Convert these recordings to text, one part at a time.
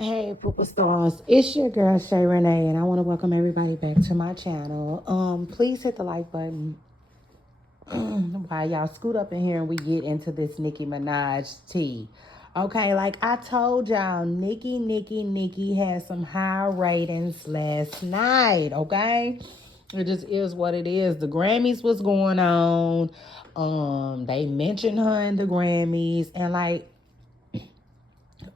Hey, Poopa Stars. It's your girl Shay Renee, and I want to welcome everybody back to my channel. Please hit the like button while y'all scoot up in here and we get into this Nicki Minaj tea. Okay, like I told y'all, Nicki had some high ratings last night. Okay, it just is what it is. The Grammys was going on. They mentioned her in the Grammys, and like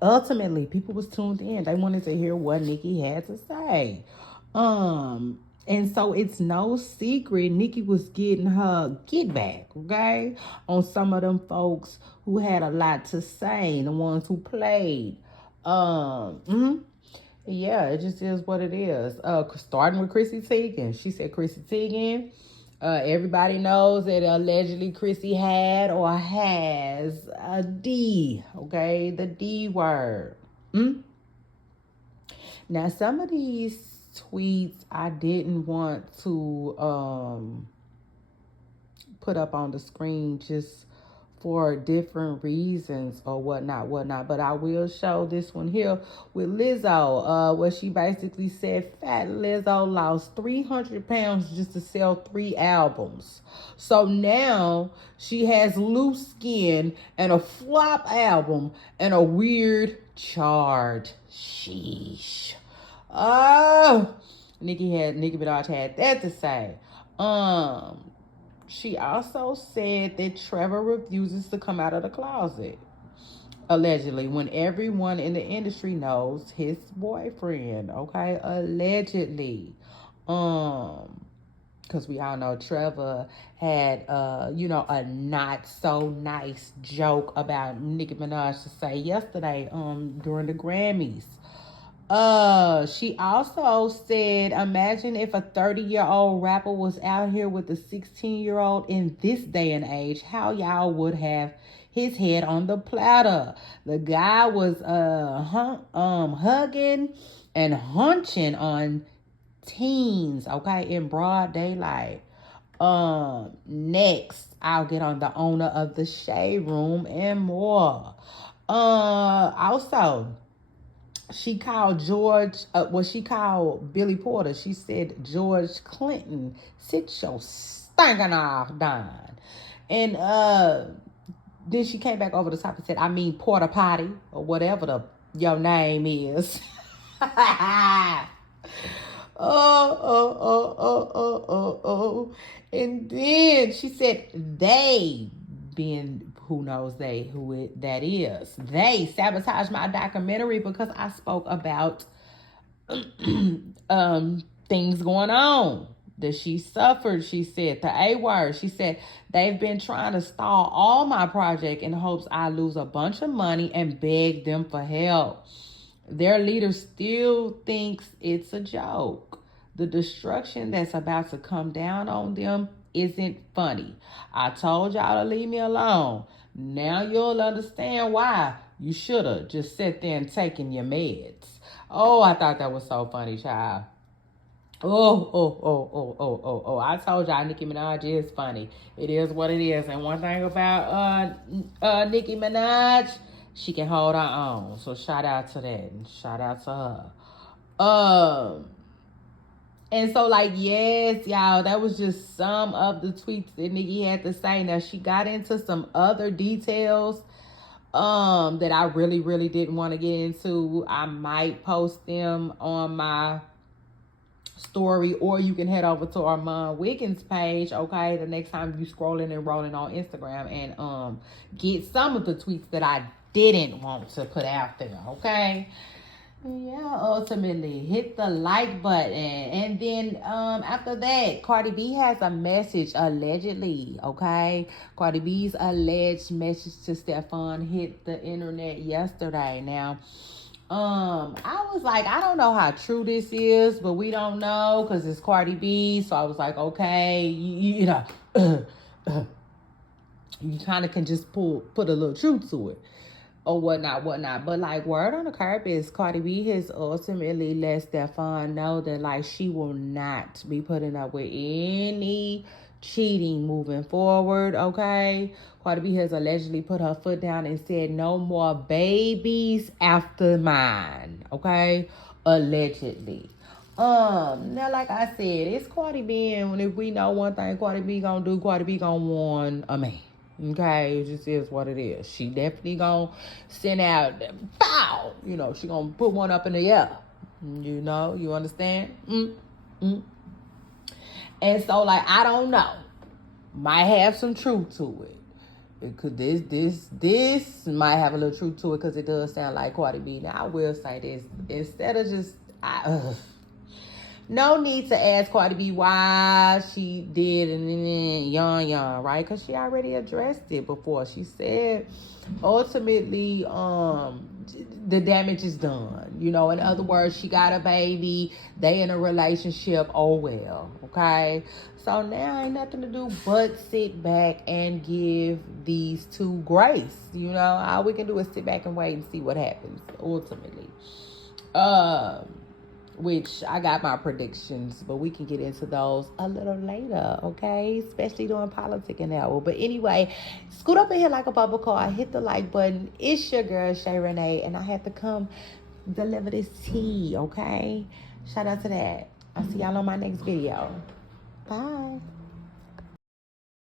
ultimately people was tuned in. They wanted to hear what Nicki had to say. And so it's no secret Nicki was getting her get back, okay, on some of them folks who had a lot to say, the ones who played. Yeah, it just is what it is. Starting with Chrissy Teigen. She said Chrissy Teigen. Everybody knows that allegedly Chrissy had or has a D, okay? The D word. Now, some of these tweets I didn't want to put up on the screen just for different reasons or whatnot. But I will show this one here with Lizzo, where she basically said Fat Lizzo lost 300 pounds just to sell 3 albums. So now she has loose skin and a flop album and a weird charge. Sheesh. Oh, Nicki Minaj had that to say. She also said that Trevor refuses to come out of the closet, allegedly, when everyone in the industry knows his boyfriend, okay? Allegedly. Because we all know Trevor had, a not so nice joke about Nicki Minaj to say yesterday, during the Grammys. She also said, imagine if a 30-year-old rapper was out here with a 16-year-old in this day and age, how y'all would have his head on the platter. The guy was hugging and hunching on teens, okay, in broad daylight. Next, I'll get on the owner of the Shade Room and more. Also, she called she called Billy Porter. She said, George Clinton, sit your stinking off down. And then she came back over the top and said, I mean Porter Potty, or whatever your name is. Oh. And then she said, they, being who knows that is, they sabotaged my documentary because I spoke about things going on that she suffered. She said the A word. She said they've been trying to stall all my project in hopes I lose a bunch of money and beg them for help. Their leader still thinks it's a joke. The destruction that's about to come down on them isn't funny. I told y'all to leave me alone. Now you'll understand why you should have just sat there and taken your meds. Oh, I thought that was so funny, child. Oh. I told y'all Nicki Minaj is funny. It is what it is. And one thing about Nicki Minaj, she can hold her own. So shout out to that. And shout out to her. And so, like, yes, y'all, that was just some of the tweets that Nicki had to say. Now, she got into some other details that I really, really didn't want to get into. I might post them on my story, or you can head over to Armand Wiggins page, okay, the next time you scrolling and rolling on Instagram, and get some of the tweets that I didn't want to put out there, okay? Yeah, ultimately hit the like button. And then after that, Cardi B has a message, allegedly, okay? Cardi B's alleged message to Stefon hit the internet yesterday. Now, I was like, I don't know how true this is, but we don't know because it's Cardi B. So I was like, okay, you know, you kind of can just put a little truth to it or whatnot. But like, word on the curb is Cardi B has ultimately let Stefon know that like she will not be putting up with any cheating moving forward, okay? Cardi B has allegedly put her foot down and said no more babies after mine, okay? Allegedly. Now like I said, it's Cardi B, and if we know one thing Cardi B gonna do, Cardi B gonna warn a man. Okay, it just is what it is. She definitely gonna send out, pow! You know, she gonna put one up in the air. You know, you understand? And so, like, I don't know. Might have some truth to it. Because this might have a little truth to it because it does sound like Cardi B. Now, I will say this. Instead of just... no need to ask Cardi B why she did and yawn, right? Because she already addressed it before. She said, ultimately, the damage is done. You know, in other words, she got a baby. They in a relationship. Oh, well, okay? So now ain't nothing to do but sit back and give these two grace. You know, all we can do is sit back and wait and see what happens, ultimately. Which I got my predictions, but we can get into those a little later, okay? Especially doing politics and that. But anyway, scoot up in here like a bubble car, hit the like button. It's your girl, Shay Renee, and I had to come deliver this tea, okay? Shout out to that. I'll see y'all on my next video. Bye.